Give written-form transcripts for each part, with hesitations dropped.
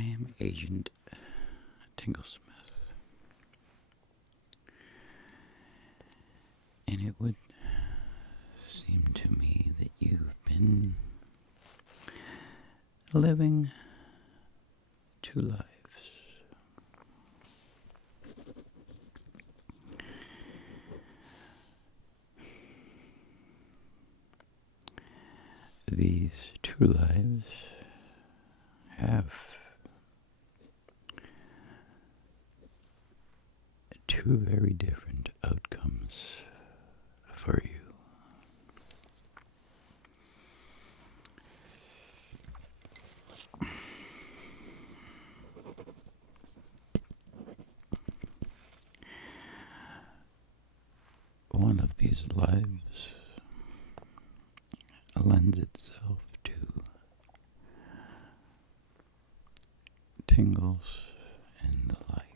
I am Agent Tinglesmith, and it would seem to me that you've been living two lives. These two lives have two very different outcomes for you. One of these lives lends itself to tingles and the like.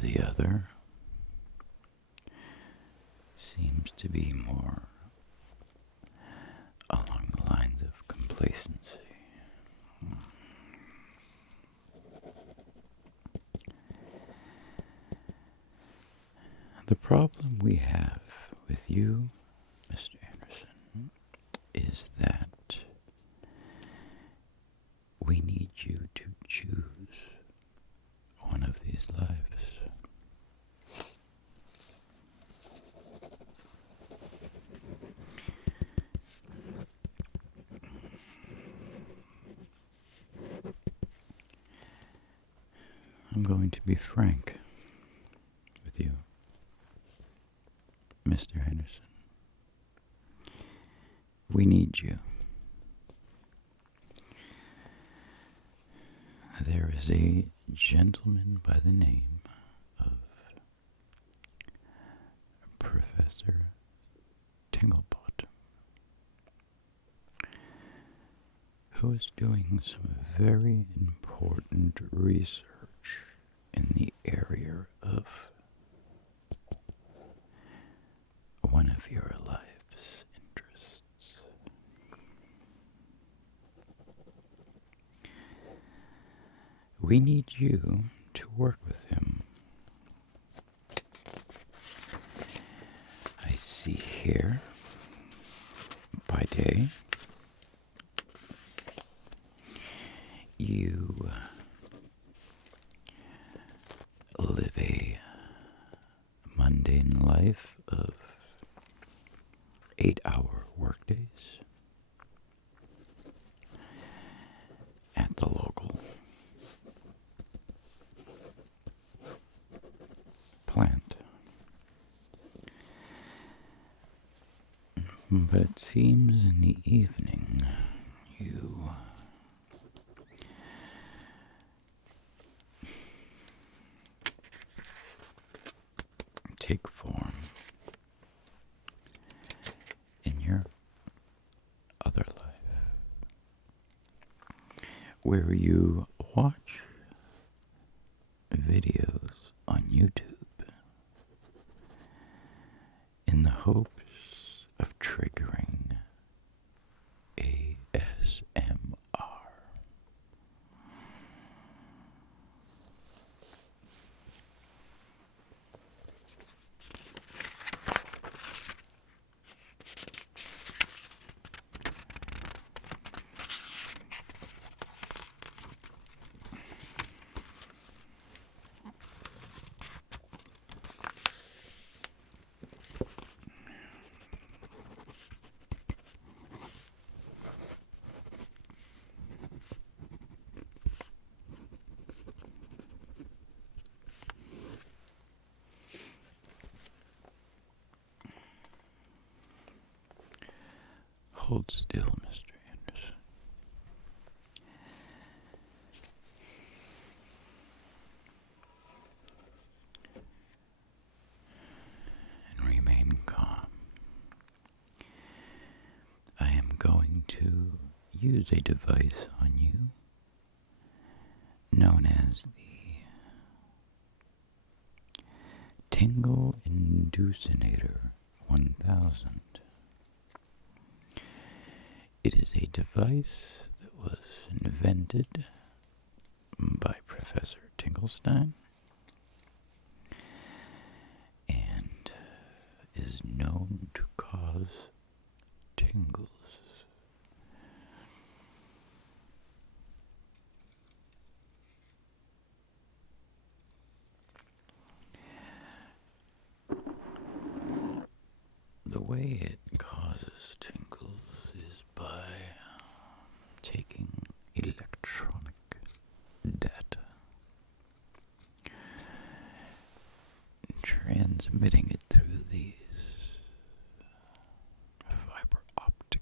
The other seems to be more along the lines of complacency. The problem we have with you, Mr. Anderson, is that we need you to choose one of these lives. I'm going to be frank with you, Mr. Anderson. We need you. There is a gentleman by the name of Professor Tingle, who is doing some very important research in the area of one of your life's interests. We need you to work with him. I see here, by day, you live a mundane life of 8-hour workdays at the local plant. But it seems in the evening you take form in your other life, where you watch videos on YouTube in the hopes of triggering ASMR. Hold still, Mr. Anderson. And remain calm. I am going to use a device on you known as the Tingle induciator 1000. It is a device that was invented by Professor Tinglestein and is known to cause tingles. The way it causes tingles is by taking electronic data, transmitting it through these fiber optic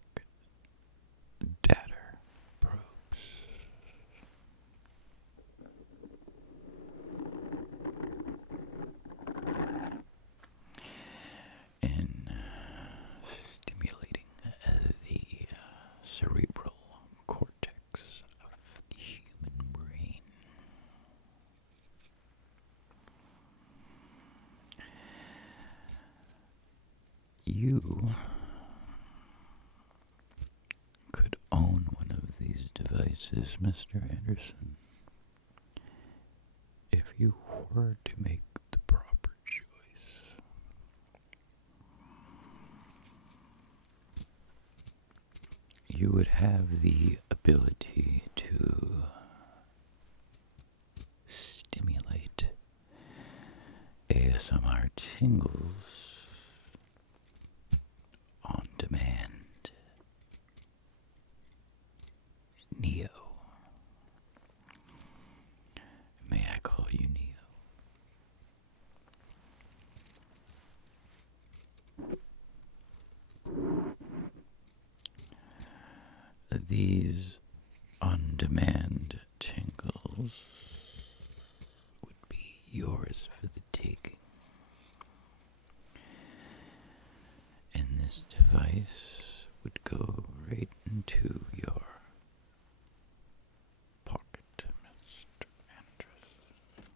data probes. And stimulating the cerebral cortex of the human brain. You could own one of these devices, Mr. Anderson, if you were to make the proper choice. You would have the ability to stimulate ASMR tingles on demand. Neo. May I call you Neo? These on-demand tingles would be yours for the taking. And this device would go right into your pocket, Mr. Andrews.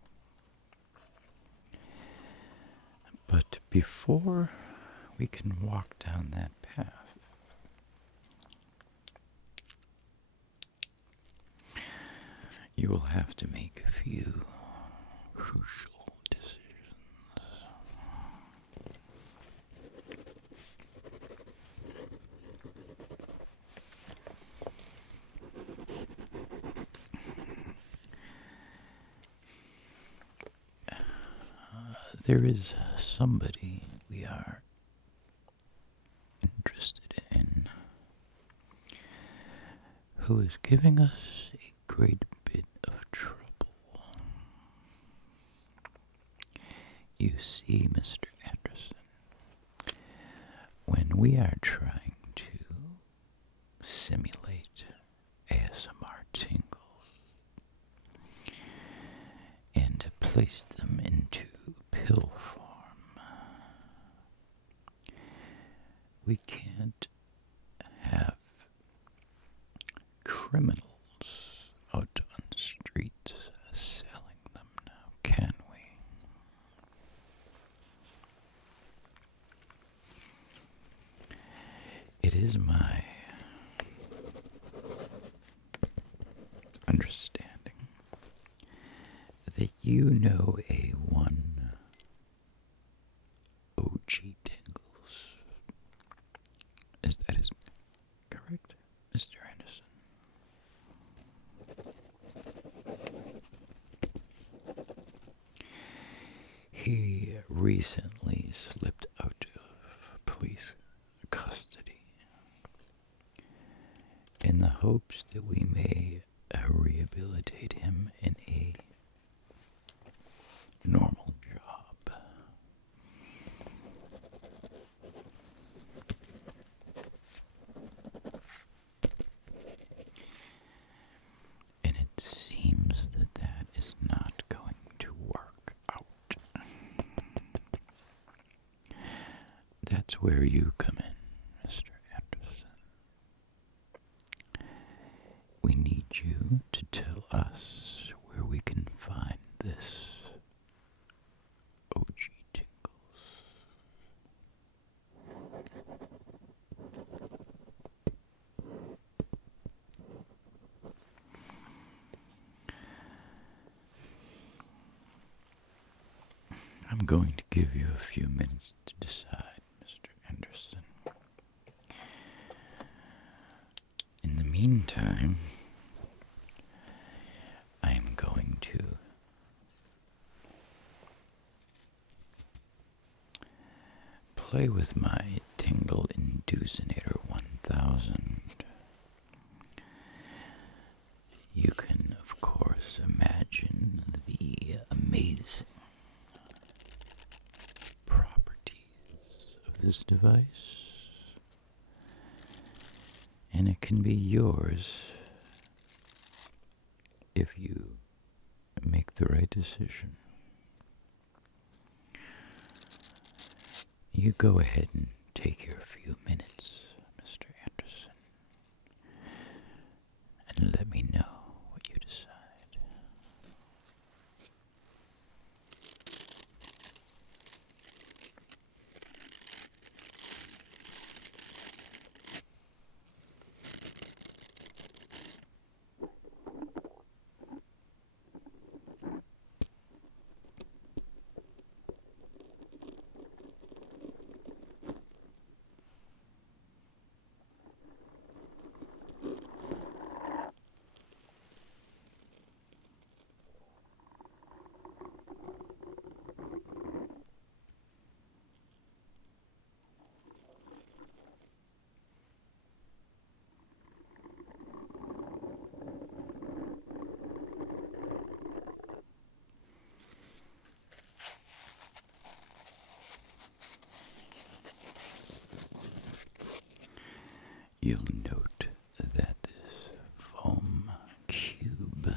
But before we can walk down that path, you will have to make a few crucial decisions. There is somebody we are interested in who is giving us a great bit of trouble. You see, Mr. Anderson, when we are trying to simulate ASMR tingles and to place them into pill form, we can't have criminals out on the streets selling them now, can we? It is my understanding that you know a one OG Tingles. Is that correct, Mr. Anderson? He recently slipped out of police custody in the hopes that we may rehabilitate him in a normal job. And it seems that that is not going to work out. That's where you come in, Mr. Anderson. We need you to tell us where we can find this OG Tingles. I'm going to give you a few minutes to decide, Mr. Anderson. In the meantime, I am going to play with my Tingle induciator 1000. You can, of course, imagine the amazing properties of this device, and it can be yours if you make the right decision. You go ahead and take your few minutes, Mr. Anderson, and let me know what you decide. You'll note that this foam cube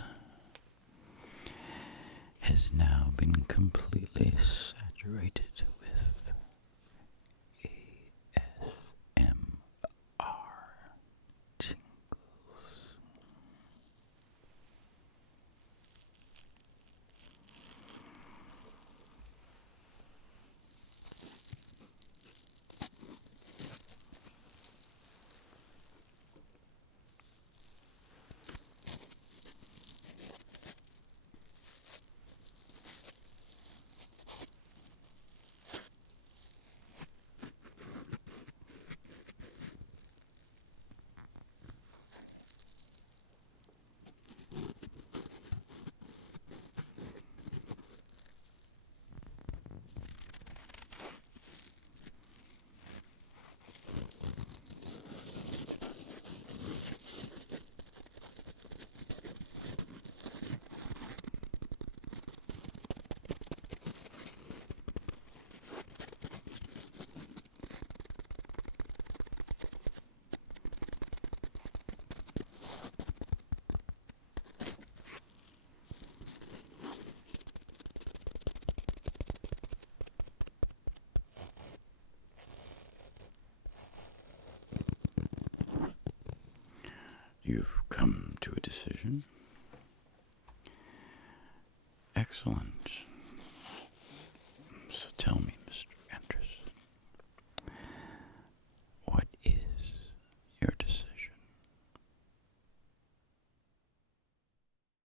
has now been completely saturated with ASMR tingles. You've come to a decision. Excellent.